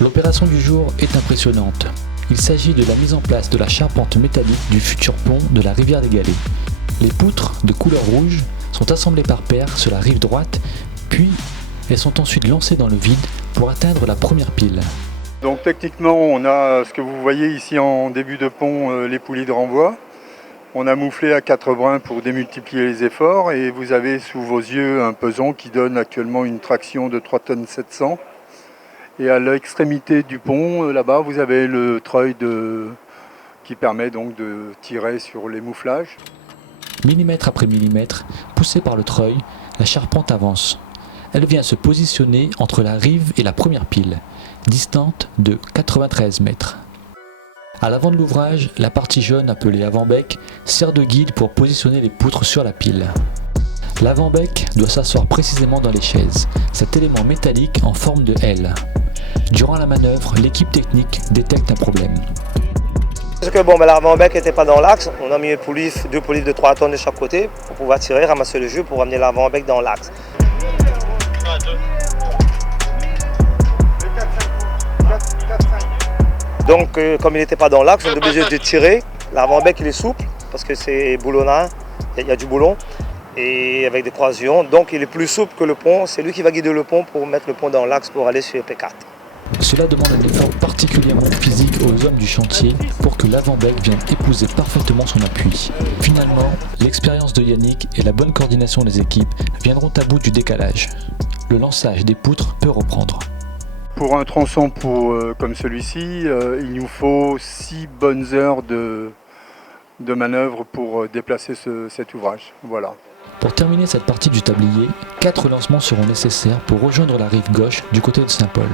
L'opération du jour est impressionnante. Il s'agit de la mise en place de la charpente métallique du futur pont de la rivière des Galets. Les poutres de couleur rouge sont assemblées par paires sur la rive droite, puis elles sont ensuite lancées dans le vide pour atteindre la première pile. Donc techniquement, on a ce que vous voyez ici en début de pont, les poulies de renvoi. On a mouflé à 4 brins pour démultiplier les efforts et vous avez sous vos yeux un peson qui donne actuellement une traction de 3,7 tonnes. Et à l'extrémité du pont, là-bas, vous avez le treuil qui permet donc de tirer sur les mouflages. Millimètre après millimètre, poussée par le treuil, la charpente avance. Elle vient se positionner entre la rive et la première pile, distante de 93 mètres. À l'avant de l'ouvrage, la partie jaune appelée avant-bec sert de guide pour positionner les poutres sur la pile. L'avant-bec doit s'asseoir précisément dans les chaises, cet élément métallique en forme de L. Durant la manœuvre, l'équipe technique détecte un problème. Parce que l'avant-bec n'était pas dans l'axe, on a mis deux poulies de 3 tonnes de chaque côté pour pouvoir tirer, ramasser le jus pour amener l'avant-bec dans l'axe. Donc comme il n'était pas dans l'axe, on est obligé de tirer. L'avant-bec il est souple parce que c'est boulonnant, il y a du boulon et avec des croisillons. Donc il est plus souple que le pont, c'est lui qui va guider le pont pour mettre le pont dans l'axe pour aller sur P4. Cela demande un effort particulièrement physique aux hommes du chantier pour que l'avant-bec vienne épouser parfaitement son appui. Finalement, l'expérience de Yannick et la bonne coordination des équipes viendront à bout du décalage. Le lançage des poutres peut reprendre. Pour un tronçon comme celui-ci, il nous faut 6 bonnes heures de manœuvre pour déplacer cet ouvrage. Voilà. Pour terminer cette partie du tablier, 4 lancements seront nécessaires pour rejoindre la rive gauche du côté de Saint-Paul.